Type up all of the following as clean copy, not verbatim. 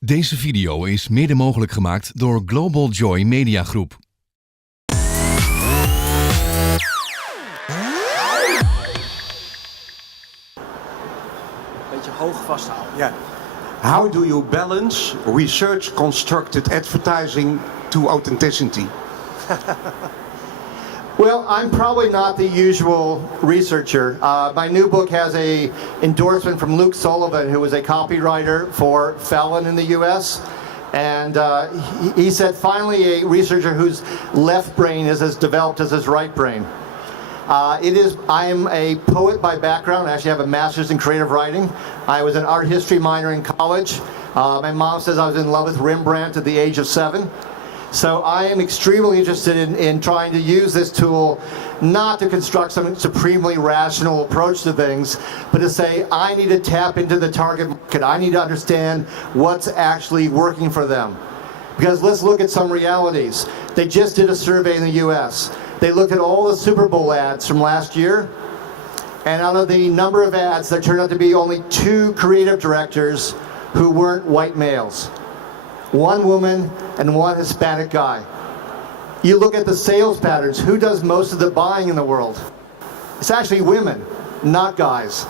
Deze video is mede mogelijk gemaakt door Global Joy Media Groep. Beetje hoog vasthouden. Yeah. How do you balance research-constructed advertising to authenticity? Well, I'm probably not the usual researcher. My new book has an endorsement from Luke Sullivan, who was a copywriter for Fallon in the US. And he said, finally, a researcher whose left brain is as developed as his right brain. I'm a poet by background. I actually have a master's in creative writing. I was an art history minor in college. My mom says I was in love with Rembrandt at the age of 7. So I am extremely interested in trying to use this tool not to construct some supremely rational approach to things, but to say I need to tap into the target market. I need to understand what's actually working for them. Because let's look at some realities. They just did a survey in the US. They looked at all the Super Bowl ads from last year, and out of the number of ads, there turned out to be only 2 creative directors who weren't white males. 1 woman and 1 Hispanic guy. You look at the sales patterns. Who does most of the buying in the world? It's actually women, not guys.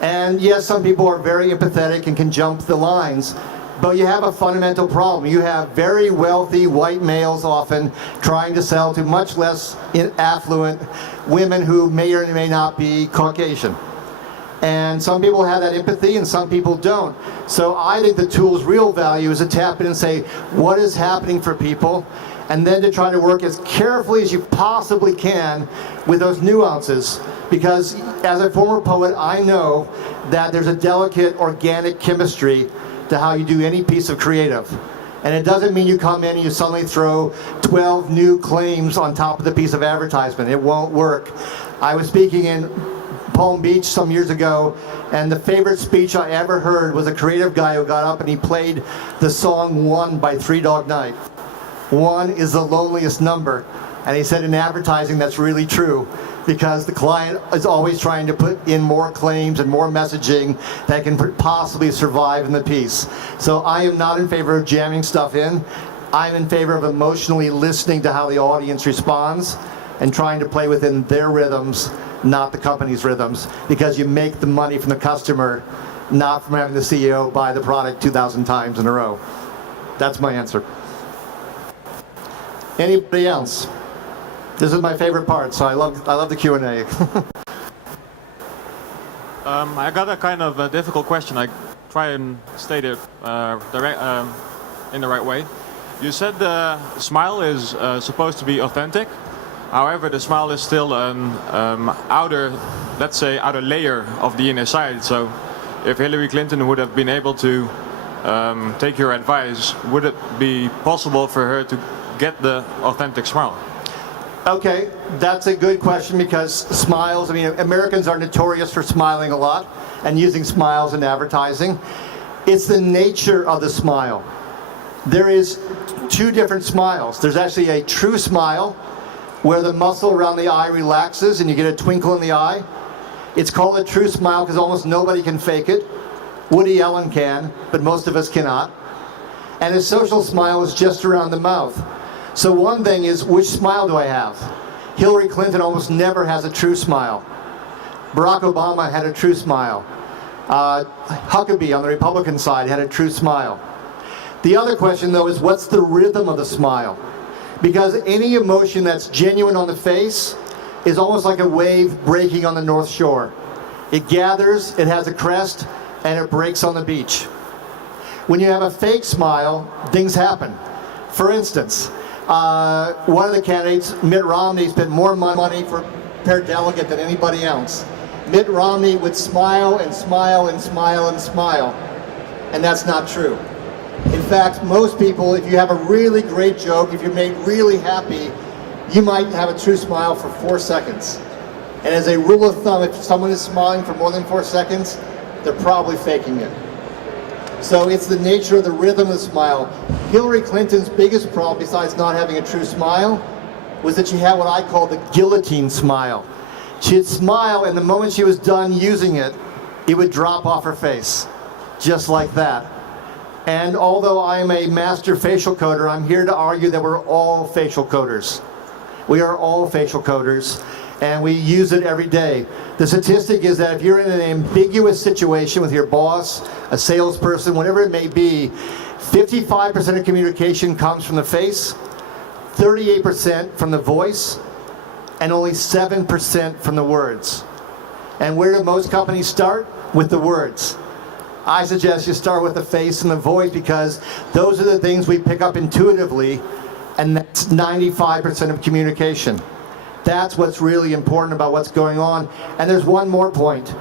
And yes, some people are very empathetic and can jump the lines, but you have a fundamental problem. You have very wealthy white males often trying to sell to much less affluent women who may or may not be Caucasian. And some people have that empathy and some people don't. So I think the tool's real value is to tap in and say, what is happening for people? And then to try to work as carefully as you possibly can with those nuances. Because as a former poet, I know that there's a delicate organic chemistry to how you do any piece of creative. And it doesn't mean you come in and you suddenly throw 12 new claims on top of the piece of advertisement. It won't work. I was speaking in Palm Beach some years ago, and the favorite speech I ever heard was a creative guy who got up and he played the song One by Three Dog Night. 1 is the loneliest number. And he said in advertising that's really true, because the client is always trying to put in more claims and more messaging that can possibly survive in the piece. So I am not in favor of jamming stuff in. I'm in favor of emotionally listening to how the audience responds and trying to play within their rhythms, not the company's rhythms, because you make the money from the customer, not from having the CEO buy the product 2,000 times in a row. That's my answer. Anybody else? This is my favorite part, so I love the Q&A. I got a kind of a difficult question. I try and state it in the right way. You said the smile is supposed to be authentic. However, the smile is still an outer layer of the inner side. So if Hillary Clinton would have been able to take your advice, would it be possible for her to get the authentic smile? Okay, that's a good question, because smiles, I mean, Americans are notorious for smiling a lot and using smiles in advertising. It's the nature of the smile. There is 2 different smiles. There's actually a true smile, where the muscle around the eye relaxes and you get a twinkle in the eye. It's called a true smile because almost nobody can fake it. Woody Allen can, but most of us cannot. And a social smile is just around the mouth. So one thing is, which smile do I have? Hillary Clinton almost never has a true smile. Barack Obama had a true smile. Huckabee on the Republican side had a true smile. The other question, though, is what's the rhythm of the smile? Because any emotion that's genuine on the face is almost like a wave breaking on the North Shore. It gathers, it has a crest, and it breaks on the beach. When you have a fake smile, things happen. For instance, one of the candidates, Mitt Romney, spent more money per delegate than anybody else. Mitt Romney would smile and smile and smile and smile, and that's not true. In fact, most people, if you have a really great joke, if you're made really happy, you might have a true smile for 4 seconds. And as a rule of thumb, if someone is smiling for more than 4 seconds, they're probably faking it. So it's the nature of the rhythm of the smile. Hillary Clinton's biggest problem, besides not having a true smile, was that she had what I call the guillotine smile. She'd smile, and the moment she was done using it, it would drop off her face, just like that. And although I'm a master facial coder, I'm here to argue that we're all facial coders. We are all facial coders, and we use it every day. The statistic is that if you're in an ambiguous situation with your boss, a salesperson, whatever it may be, 55% of communication comes from the face, 38% from the voice, and only 7% from the words. And where do most companies start? With the words. I suggest you start with the face and the voice, because those are the things we pick up intuitively, and that's 95% of communication. That's what's really important about what's going on. And there's one more point.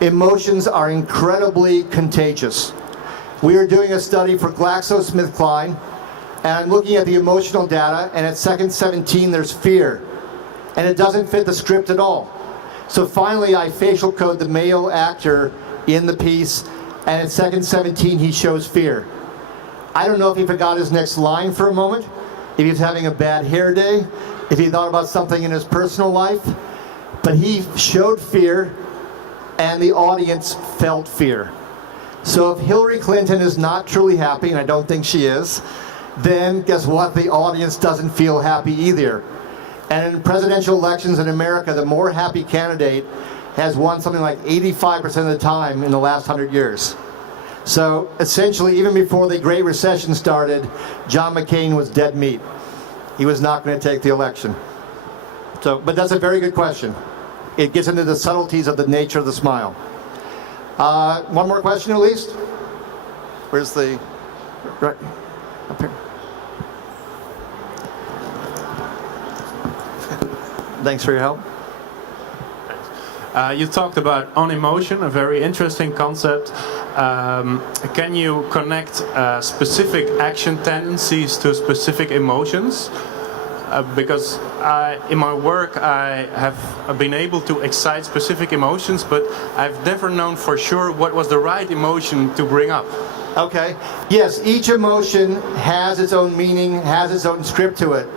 Emotions are incredibly contagious. We are doing a study for GlaxoSmithKline, and I'm looking at the emotional data, and at second 17 there's fear. And it doesn't fit the script at all. So finally I facial code the male actor in the piece, and at second 17 he shows fear. I don't know if he forgot his next line for a moment, if he was having a bad hair day, if he thought about something in his personal life, but he showed fear, and the audience felt fear. So if Hillary Clinton is not truly happy, and I don't think she is, then guess what? The audience doesn't feel happy either. And in presidential elections in America, the more happy candidate has won something like 85% of the time in the last 100 years. So essentially, even before the Great Recession started, John McCain was dead meat. He was not going to take the election. So, but that's a very good question. It gets into the subtleties of the nature of the smile. One more question at least. Where's the, right, up here. Thanks for your help. You talked on emotion, a very interesting concept. Can you connect specific action tendencies to specific emotions? Because in my work I have been able to excite specific emotions, but I've never known for sure what was the right emotion to bring up. Okay. Yes, each emotion has its own meaning, has its own script to it.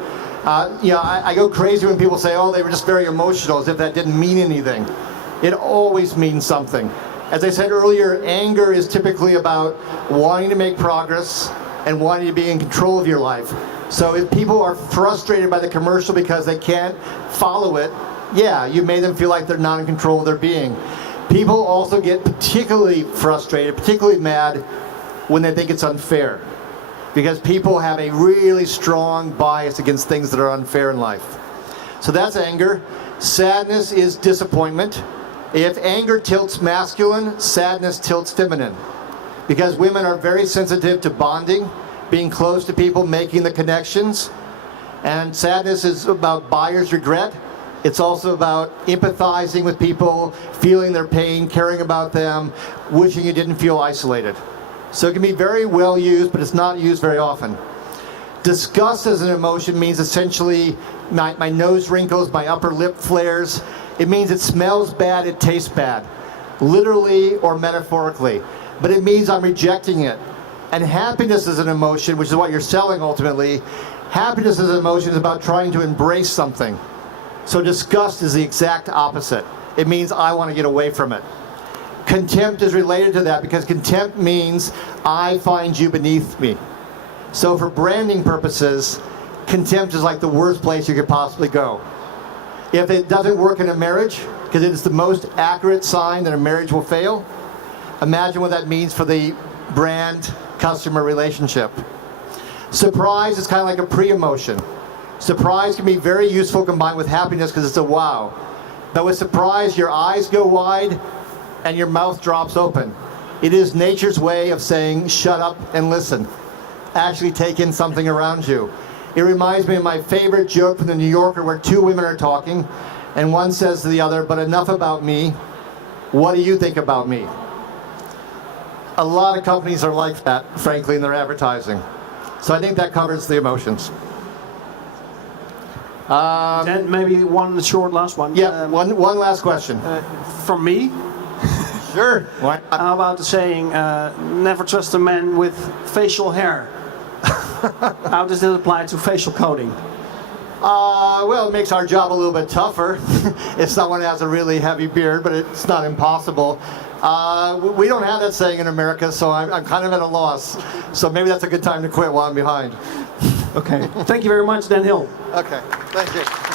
I go crazy when people say, oh, they were just very emotional, as if that didn't mean anything. It always means something. As I said earlier, anger is typically about wanting to make progress and wanting to be in control of your life. So if people are frustrated by the commercial because they can't follow it, yeah, you made them feel like they're not in control of their being. People also get particularly frustrated, particularly mad, when they think it's unfair. Because people have a really strong bias against things that are unfair in life. So that's anger. Sadness is disappointment. If anger tilts masculine, sadness tilts feminine. Because women are very sensitive to bonding, being close to people, making the connections. And sadness is about buyer's regret. It's also about empathizing with people, feeling their pain, caring about them, wishing you didn't feel isolated. So it can be very well used, but it's not used very often. Disgust as an emotion means essentially my nose wrinkles, my upper lip flares. It means it smells bad, it tastes bad, literally or metaphorically. But it means I'm rejecting it. And happiness is an emotion, which is what you're selling ultimately. Happiness as an emotion is about trying to embrace something. So disgust is the exact opposite. It means I want to get away from it. Contempt is related to that, because contempt means I find you beneath me. So for branding purposes, contempt is like the worst place you could possibly go. If it doesn't work in a marriage, because it is the most accurate sign that a marriage will fail, imagine what that means for the brand-customer relationship. Surprise is kind of like a pre-emotion. Surprise can be very useful combined with happiness because it's a wow. But with surprise, your eyes go wide and your mouth drops open. It is nature's way of saying, shut up and listen. Actually take in something around you. It reminds me of my favorite joke from the New Yorker, where two women are talking, and one says to the other, but enough about me. What do you think about me? A lot of companies are like that, frankly, in their advertising. So I think that covers the emotions. Then maybe one short last one. Yeah, one last question. From me. Sure. Why not? How about the saying, never trust a man with facial hair? How does it apply to facial coding? Well, it makes our job a little bit tougher if someone has a really heavy beard, but it's not impossible. We don't have that saying in America, so I'm kind of at a loss. So maybe that's a good time to quit while I'm behind. Okay. Thank you very much, Dan Hill. Okay, thank you.